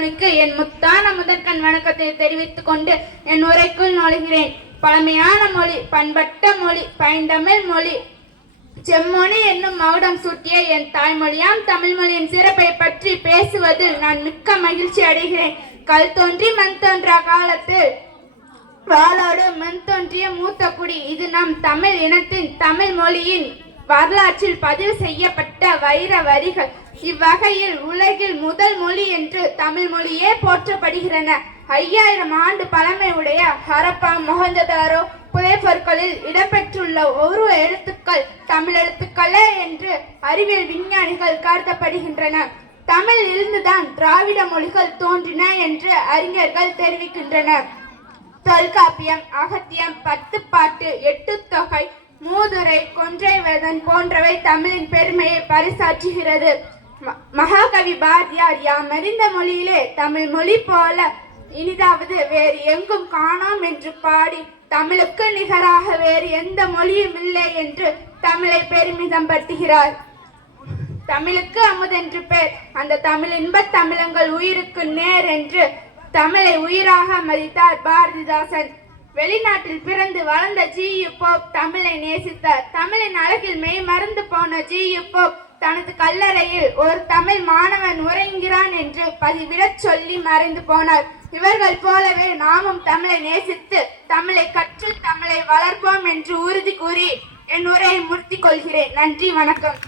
மொழிக்கு என் முத்தான முதற்கண் வணக்கத்தை தெரிவித்துக் கொண்டு என் உரைக்குள் நுழைகிறேன். பழமையான மொழி பண்பட்ட மொழி பைந்தமிழ் மொழி. செம்மொழி என்னும் மகுடம் சூட்டிய என் தாய்மொழியாம் தமிழ் மொழியின் சிறப்பை பற்றி பேசுவதில் நான் மிக்க மகிழ்ச்சி அடைகிறேன். கல் தோன்றி மண் தோன்றா காலத்தில் வாளோடு மண் தோன்றிய மூத்த குடி. இது நம் தமிழ் இனத்தின் தமிழ் மொழியின் வரலாற்றில் பதிவு செய்யப்பட்ட வைர வரிகள் இவ்வகையில் உலகில் முதல் மொழி என்று தமிழ் மொழியே போற்றப்படுகிறன ஐயாயிரம் ஆண்டு பழமை உடைய ஹரப்பா மொஹஞ்சதாரோ புதைப்பொருட்களில் இடம்பெற்றுள்ள ஒரு எழுத்துக்கள் தமிழ் எழுத்துக்களே என்று அறிவியல் விஞ்ஞானிகள் கருதப்படுகின்றன. தமிழ் இருந்துதான் திராவிட மொழிகள் தோன்றின என்று அறிஞர்கள் தெரிவிக்கின்றனர். தொல்காப்பியம் அகத்தியம் பத்துப்பாட்டு எட்டுத்தொகை மூதுரை கொன்றை வேதன் போன்றவை தமிழின் பெருமையை பரிசாற்றுகிறது. மகாகவி பாரதியார் யாம் அறிந்த மொழியிலே தமிழ் மொழி போல இனிதாவது வேறு எங்கும் காணோம் என்று பாடி தமிழுக்கு நிகராக வேறு எந்த மொழியும் இல்லை என்று தமிழை பெருமிதம் படுத்துகிறார் தமிழுக்கு அமுதென்று பேர். அந்த தமிழ் இன்பத் தமிழங்கள் உயிருக்கு நேர் என்று தமிழை உயிராக மதித்தார் பாரதிதாசன். வெளிநாட்டில் பிறந்து வளர்ந்த ஜி யு போப் தமிழை நேசித்தார் தமிழின் அழகில் மெய் மறந்து போன ஜி யு போப் தனது கல்லறையில் ஒரு தமிழ் மாணவன் உறங்குகிறான் என்று பதிவிடச் சொல்லி மறைந்து போனார். இவர்கள் போலவே நாமும் தமிழை நேசித்து தமிழை கற்று தமிழை வளர்ப்போம் என்று உறுதி கூறி என் உரையை முடித்துக் கொள்கிறேன். நன்றி வணக்கம்.